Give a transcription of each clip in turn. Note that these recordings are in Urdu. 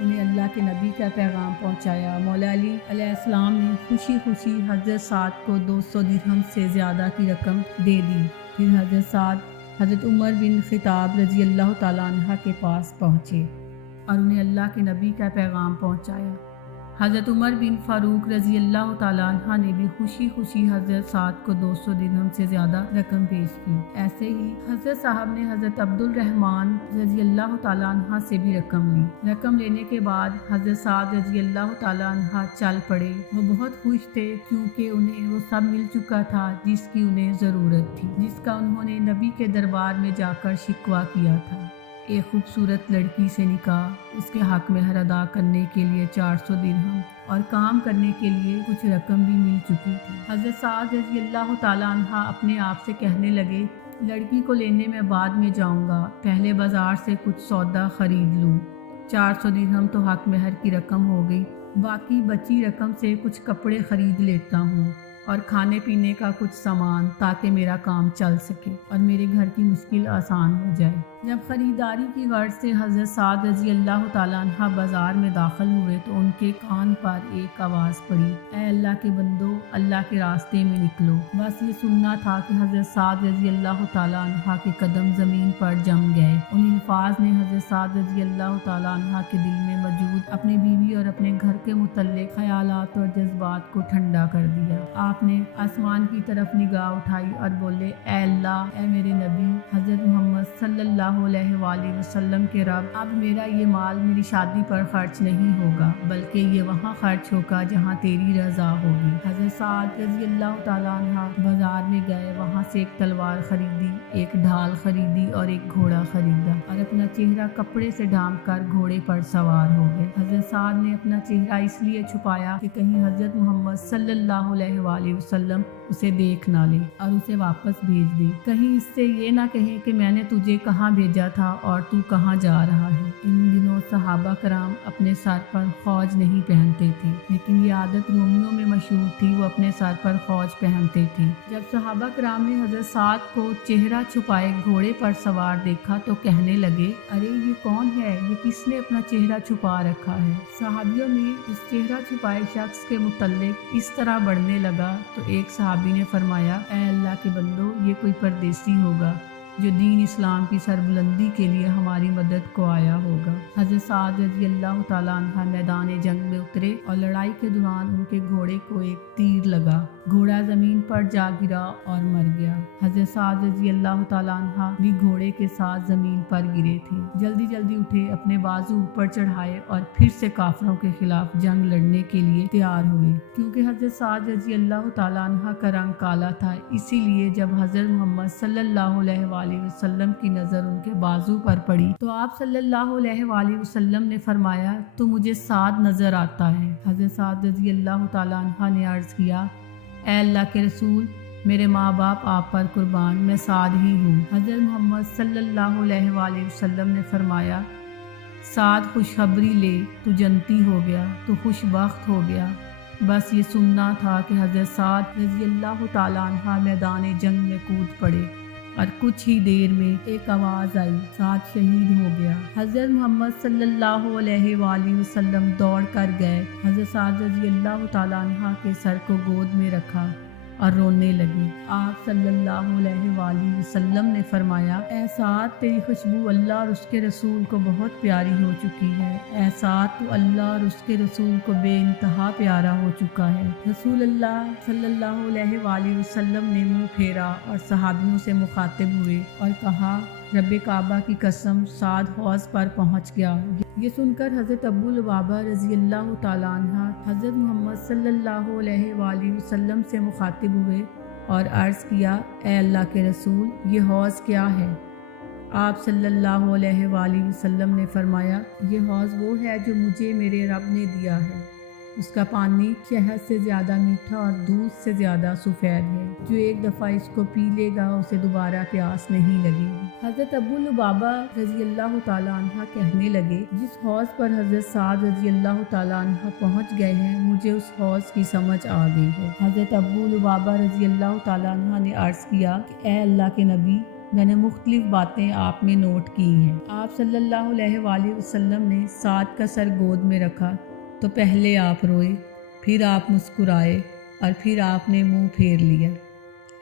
انہیں اللہ کے نبی کا پیغام پہنچایا۔ مولا علی علیہ السلام نے خوشی خوشی حضرت سعد کو 200 درہم سے زیادہ کی رقم دے دی۔ پھر حضرت سعد حضرت عمر بن خطاب رضی اللہ تعالیٰ عنہ کے پاس پہنچے اور انہیں اللہ کے نبی کا پیغام پہنچایا۔ حضرت عمر بن فاروق رضی اللہ تعالیٰ عنہ نے بھی خوشی خوشی حضرت سعد کو 200 درہم سے زیادہ رقم پیش کی۔ ایسے ہی حضرت صاحب نے حضرت عبد الرحمن رضی اللہ تعالیٰ عنہ سے بھی رقم لی۔ رقم لینے کے بعد حضرت سعد رضی اللہ تعالیٰ عنہ چل پڑے۔ وہ بہت خوش تھے کیونکہ انہیں وہ سب مل چکا تھا جس کی انہیں ضرورت تھی، جس کا انہوں نے نبی کے دربار میں جا کر شکوہ کیا تھا۔ ایک خوبصورت لڑکی سے نکاح، اس کے حق مہر ادا کرنے کے لیے 400 درہم اور کام کرنے کے لیے کچھ رقم بھی مل چکی تھی۔ حضرت سعد رضی اللہ تعالیٰ عنہ اپنے آپ سے کہنے لگے، لڑکی کو لینے میں بعد میں جاؤں گا، پہلے بازار سے کچھ سودا خرید لوں۔ 400 درہم تو حق مہر کی رقم ہو گئی، باقی بچی رقم سے کچھ کپڑے خرید لیتا ہوں اور کھانے پینے کا کچھ سامان، تاکہ میرا کام چل سکے اور میرے گھر کی مشکل آسان ہو جائے۔ جب خریداری کی غرض سے حضرت سعد رضی اللہ تعالیٰ عنہ بازار میں داخل ہوئے تو ان کے کان پر ایک آواز پڑی، اے اللہ کے بندو، اللہ کے راستے میں نکلو۔ بس یہ سننا تھا کہ حضرت سعد رضی اللہ تعالیٰ عنہ کے قدم زمین پر جم گئے۔ ان الفاظ نے حضرت سعد رضی اللہ تعالیٰ عنہ کے دل میں موجود اپنی بیوی اور اپنے گھر کے متعلق خیالات اور جذبات کو ٹھنڈا کر دیا۔ آپ نے آسمان کی طرف نگاہ اٹھائی اور بولے، اے اللہ، اے میرے نبی حضرت محمد صلی اللہ علیہ وآلہ وسلم کے رب، اب میرا یہ مال میری شادی پر خرچ نہیں ہوگا، بلکہ یہ وہاں خرچ ہوگا جہاں تیری رضا ہوگی۔ حضرت سعد رضی اللہ تعالیٰ عنہ بازار میں گئے، وہاں سے ایک تلوار خریدی، ایک ڈھال خریدی اور ایک گھوڑا خریدا اور اپنا چہرہ کپڑے سے ڈھانپ کر گھوڑے پر سوار ہو گئے۔ حضرت سعد نے اپنا چہرہ اس لیے چھپایا کہ کہیں حضرت محمد صلی اللہ علیہ وآلہ وسلم اسے دیکھ نہ لے اور اسے واپس بھیج دے، کہیں اس سے یہ نہ کہیں کہ میں نے تجھے کہاں بھیجا تھا اور تو کہاں جا رہا ہے۔ ان دنوں صحابہ کرام اپنے سر پر خوج نہیں پہنتے تھے، لیکن یہ عادت رومیوں میں مشہور تھی، وہ اپنے سر پر خوج پہنتے تھے۔ جب صحابہ کرام نے حضرت سعد کو چہرہ چھپائے گھوڑے پر سوار دیکھا تو کہنے لگے، ارے یہ کون ہے، یہ کس نے اپنا چہرہ چھپا رکھا ہے؟ صحابیوں میں اس چہرہ چھپائے شخص کے متعلق اس طرح بڑھنے لگا تو ایک صحابی نے فرمایا، اے اللہ کے بندو، یہ کوئی پردیسی ہوگا جو دین اسلام کی سربلندی کے لیے ہماری مدد کو آیا ہوگا۔ حضرت سعد رضی اللہ تعالیٰ عنہ میدان جنگ میں اترے اور لڑائی کے دوران ان کے گھوڑے کو ایک تیر لگا، گھوڑا زمین پر جا گرا اور مر گیا۔ حضرت سعد رضی اللہ تعالیٰ عنہ بھی گھوڑے کے ساتھ زمین پر گرے تھے، جلدی جلدی اٹھے، اپنے بازو اوپر چڑھائے اور پھر سے کافروں کے خلاف جنگ لڑنے کے لیے تیار ہوئے۔ کیونکہ حضرت سعد رضی اللہ تعالیٰ عنہ کا رنگ کالا تھا، اسی لیے جب حضرت محمد صلی اللہ علیہ وآلہ وسلم کی نظر ان کے بازو پر پڑی تو آپ صلی اللہ علیہ وآلہ وسلم نے فرمایا، تو مجھے سعد نظر آتا ہے۔ حضرت سعد رضی اللہ تعالیٰ عنہ نے عرض کیا، اے اللہ کے رسول، میرے ماں باپ آپ پر قربان، میں سعد ہی ہوں۔ حضرت محمد صلی اللہ علیہ وآلہ وسلم نے فرمایا، سعد خوشخبری لے، تو جنتی ہو گیا، تو خوش بخت ہو گیا۔ بس یہ سننا تھا کہ حضرت سعد رضی اللہ تعالیٰ عنہ میدان جنگ میں کود پڑے اور کچھ ہی دیر میں ایک آواز آئی، سعد شہید ہو گیا۔ حضرت محمد صلی اللہ علیہ وآلہ وسلم دوڑ کر گئے، حضرت سعد رضی اللہ تعالیٰ عنہ کے سر کو گود میں رکھا اور رونے لگے۔ آپ صلی اللہ علیہ وآلہ وسلم نے فرمایا، اے سعد، تیری خوشبو اللہ اور اس کے رسول کو بہت پیاری ہو چکی ہے۔ اے سعد، تو اللہ اور اس کے رسول کو بے انتہا پیارا ہو چکا ہے۔ رسول اللہ صلی اللہ علیہ وآلہ وسلم نے منہ پھیرا اور صحابیوں سے مخاطب ہوئے اور کہا، رب کعبہ کی قسم، سعد حوض پر پہنچ گیا۔ یہ سن کر حضرت ابو لبابہ رضی اللہ تعالیٰ عنہ حضرت محمد صلی اللہ علیہ وآلہ وسلم سے مخاطب ہوئے اور عرض کیا، اے اللہ کے رسول، یہ حوض کیا ہے؟ آپ صلی اللہ علیہ وآلہ وسلم نے فرمایا، یہ حوض وہ ہے جو مجھے میرے رب نے دیا ہے، اس کا پانی شہد سے زیادہ میٹھا اور دودھ سے زیادہ سفید ہے، جو ایک دفعہ اس کو پی لے گا اسے دوبارہ پیاس نہیں لگے گی۔ حضرت ابو لبابہ رضی اللہ تعالیٰ عنہ کہنے لگے، جس حوض پر حضرت سعد رضی اللہ تعالیٰ عنہ پہنچ گئے ہیں، مجھے اس حوض کی سمجھ آ گئی ہے۔ حضرت ابو لبابہ رضی اللہ تعالیٰ عنہ نے عرض کیا کہ اے اللہ کے نبی، میں نے مختلف باتیں آپ میں نوٹ کی ہیں۔ آپ صلی اللہ علیہ وآلہ وسلم نے سعد کا سر گود میں رکھا تو پہلے آپ روئے، پھر آپ مسکرائے اور پھر آپ نے منہ پھیر لیا۔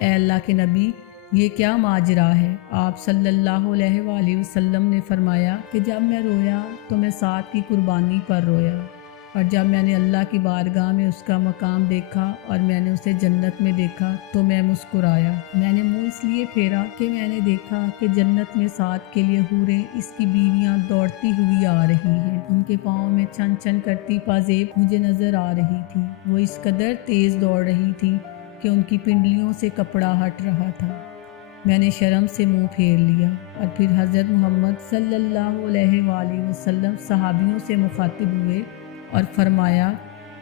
اے اللہ کے نبی، یہ کیا ماجرا ہے؟ آپ صلی اللہ علیہ وآلہ وسلم نے فرمایا کہ جب میں رویا تو میں سعد کی قربانی پر رویا، اور جب میں نے اللہ کی بارگاہ میں اس کا مقام دیکھا اور میں نے اسے جنت میں دیکھا تو میں مسکرایا۔ میں نے منہ اس لیے پھیرا کہ میں نے دیکھا کہ جنت میں سعد کے لیے حوریں اس کی بیویاں دوڑتی ہوئی آ رہی ہیں۔ ان کے پاؤں میں چھن چھن کرتی پازیب مجھے نظر آ رہی تھی۔ وہ اس قدر تیز دوڑ رہی تھی کہ ان کی پنڈلیوں سے کپڑا ہٹ رہا تھا۔ میں نے شرم سے منہ پھیر لیا، اور پھر حضرت محمد صلی اللہ علیہ وآلہ وسلم صحابیوں سے مخاطب ہوئے اور فرمایا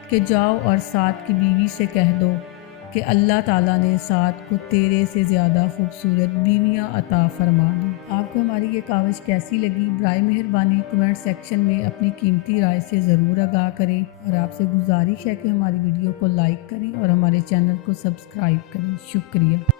کہ جاؤ اور سعد کی بیوی سے کہہ دو کہ اللہ تعالیٰ نے سعد کو تیرے سے زیادہ خوبصورت بیویاں عطا فرما دی۔ آپ کو ہماری یہ کاوش کیسی لگی؟ برائے مہربانی کمنٹ سیکشن میں اپنی قیمتی رائے سے ضرور آگاہ کریں، اور آپ سے گزارش ہے کہ ہماری ویڈیو کو لائک کریں اور ہمارے چینل کو سبسکرائب کریں۔ شکریہ۔